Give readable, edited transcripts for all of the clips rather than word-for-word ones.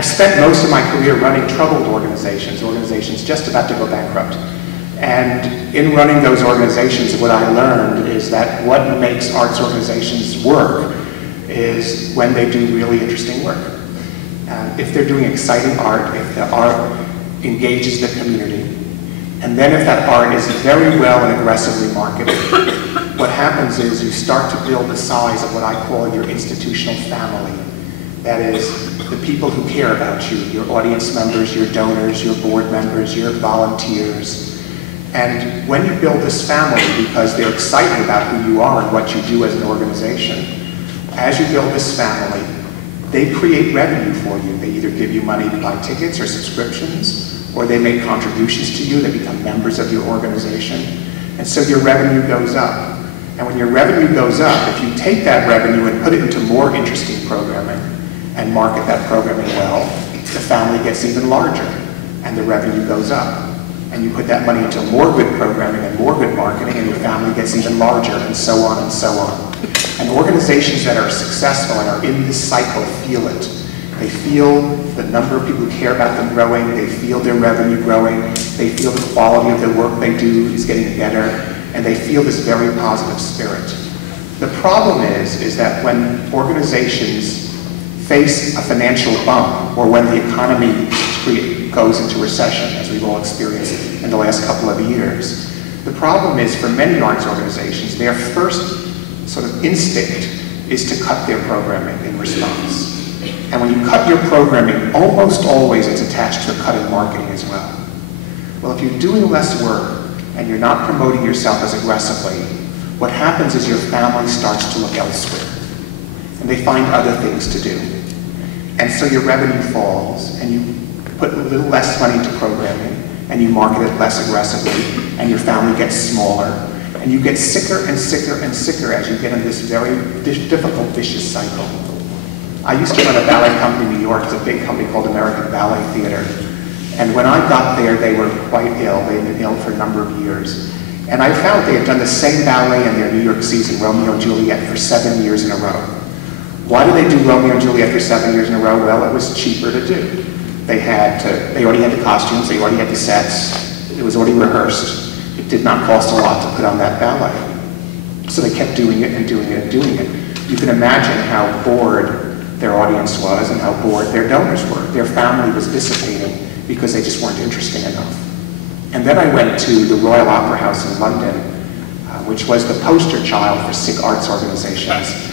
I've spent most of my career running troubled organizations just about to go bankrupt. And in running those organizations, what I learned is that what makes arts organizations work is when they do really interesting work. If they're doing exciting art, if the art engages the community, and then if that art is very well and aggressively marketed, what happens is you start to build the size of what I call your institutional family. That is, the people who care about you, your audience members, your donors, your board members, your volunteers. And when you build this family, because they're excited about who you are and what you do as an organization, as you build this family, they create revenue for you. They either give you money to buy tickets or subscriptions, or they make contributions to you. They become members of your organization. And so your revenue goes up. And when your revenue goes up, if you take that revenue and put it into more interesting programming and market that programming well, the family gets even larger and the revenue goes up. And you put that money into more good programming and more good marketing, and your family gets even larger, and so on and so on. And organizations that are successful and are in this cycle feel it. They feel the number of people who care about them growing, they feel their revenue growing, they feel the quality of the work they do is getting better, and they feel this very positive spirit. The problem is that when organizations face a financial bump, or when the economy goes into recession, as we've all experienced in the last couple of years, the problem is for many arts organizations, their first sort of instinct is to cut their programming in response. And when you cut your programming, almost always it's attached to a cut in marketing as well. Well, if you're doing less work and you're not promoting yourself as aggressively, what happens is your family starts to look elsewhere. And they find other things to do. And so your revenue falls, and you put a little less money into programming, and you market it less aggressively, and your family gets smaller, and you get sicker and sicker and sicker as you get in this very difficult, vicious cycle. I used to run a ballet company in New York. It's a big company called American Ballet Theater. And when I got there, they were quite ill. They had been ill for a number of years. And I found they had done the same ballet in their New York season, Romeo and Juliet, for 7 years in a row. Why did they do Romeo and Juliet for 7 years in a row? Well, it was cheaper to do. They already had the costumes, they already had the sets, it was already rehearsed. It did not cost a lot to put on that ballet. So they kept doing it and doing it and doing it. You can imagine how bored their audience was and how bored their donors were. Their family was dissipating because they just weren't interesting enough. And then I went to the Royal Opera House in London, which was the poster child for sick arts organizations.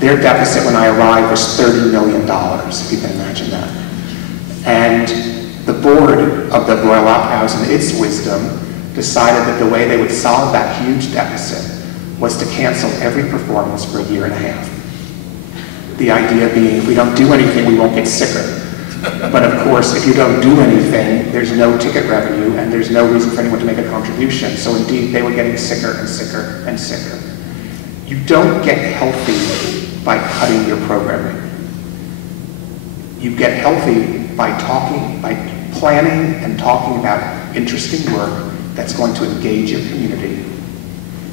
Their deficit when I arrived was $30 million, if you can imagine that. And the board of the Royal Opera House, in its wisdom, decided that the way they would solve that huge deficit was to cancel every performance for 1.5 years. The idea being, if we don't do anything, we won't get sicker. But of course, if you don't do anything, there's no ticket revenue, and there's no reason for anyone to make a contribution. So indeed, they were getting sicker and sicker and sicker. You don't get healthy by cutting your programming. You get healthy by planning and talking about interesting work that's going to engage your community,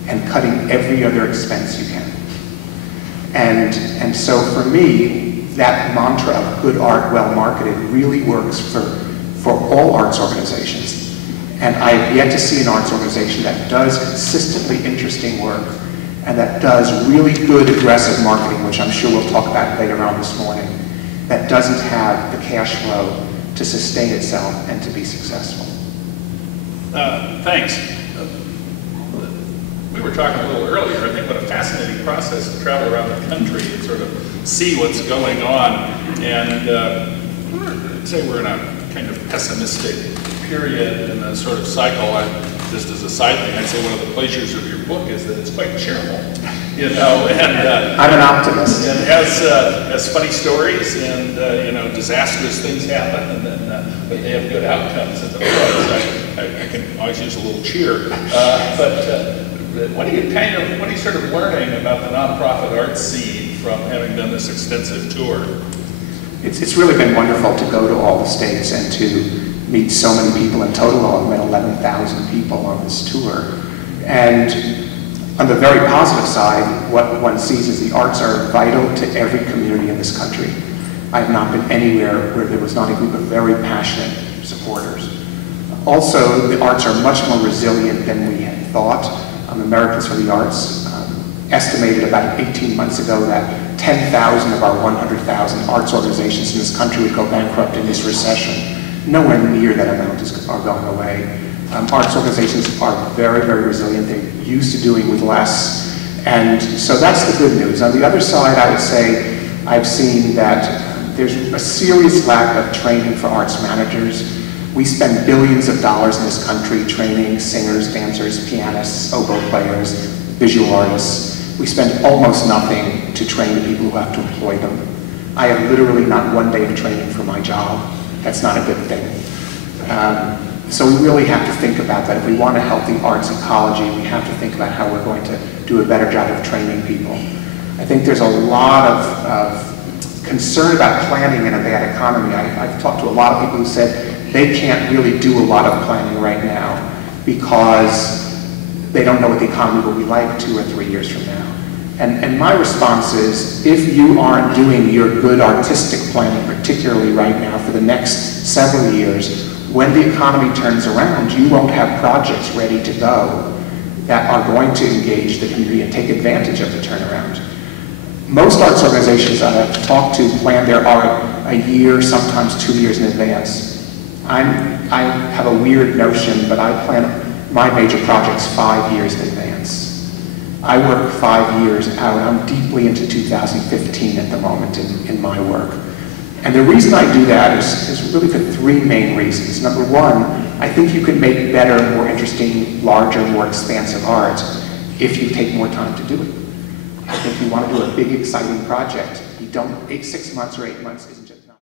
and cutting every other expense you can. And so for me, that mantra of good art, well marketed, really works for all arts organizations. And I have yet to see an arts organization that does consistently interesting work and that does really good aggressive marketing, which I'm sure we'll talk about later on this morning, that doesn't have the cash flow to sustain itself and to be successful. Thanks. We were talking a little earlier, I think what a fascinating process to travel around the country and sort of see what's going on. And I'd say we're in a kind of pessimistic period in a sort of cycle. Just as a side thing, I'd say one of the pleasures of your book is that it's quite cheerful, you know. And I'm an optimist. And has funny stories, and you know, disastrous things happen, and then but they have good outcomes in the book. So I can always use a little cheer. What are you sort of learning about the nonprofit arts scene from having done this extensive tour? It's really been wonderful to go to all the states and to meet so many people. In total, I've met 11,000 people on this tour. And on the very positive side, what one sees is the arts are vital to every community in this country. I have not been anywhere where there was not a group of very passionate supporters. Also, the arts are much more resilient than we had thought. Americans for the Arts estimated about 18 months ago that 10,000 of our 100,000 arts organizations in this country would go bankrupt in this recession. Nowhere near that amount are going away. Arts organizations are very, very resilient. They're used to doing with less. And so that's the good news. On the other side, I would say I've seen that there's a serious lack of training for arts managers. We spend billions of dollars in this country training singers, dancers, pianists, oboe players, visual artists. We spend almost nothing to train the people who have to employ them. I have literally not one day of training for my job. That's not a good thing. So we really have to think about that. If we want a healthy arts ecology, we have to think about how we're going to do a better job of training people. I think there's a lot of concern about planning in a bad economy. I've talked to a lot of people who said they can't really do a lot of planning right now because they don't know what the economy will be like 2 or 3 years from now. And my response is, if you aren't doing your good artistic planning, particularly right now for the next several years, when the economy turns around, you won't have projects ready to go that are going to engage the community and take advantage of the turnaround. Most arts organizations I have talked to plan their art a year, sometimes 2 years in advance. I have a weird notion, but I plan my major projects 5 years in advance. I work 5 years out. I'm deeply into 2015 at the moment in my work. And the reason I do that is really for 3 main reasons. Number one, I think you can make better, more interesting, larger, more expansive art if you take more time to do it. If you want to do a big, exciting project, you don't, 6 months or 8 months isn't just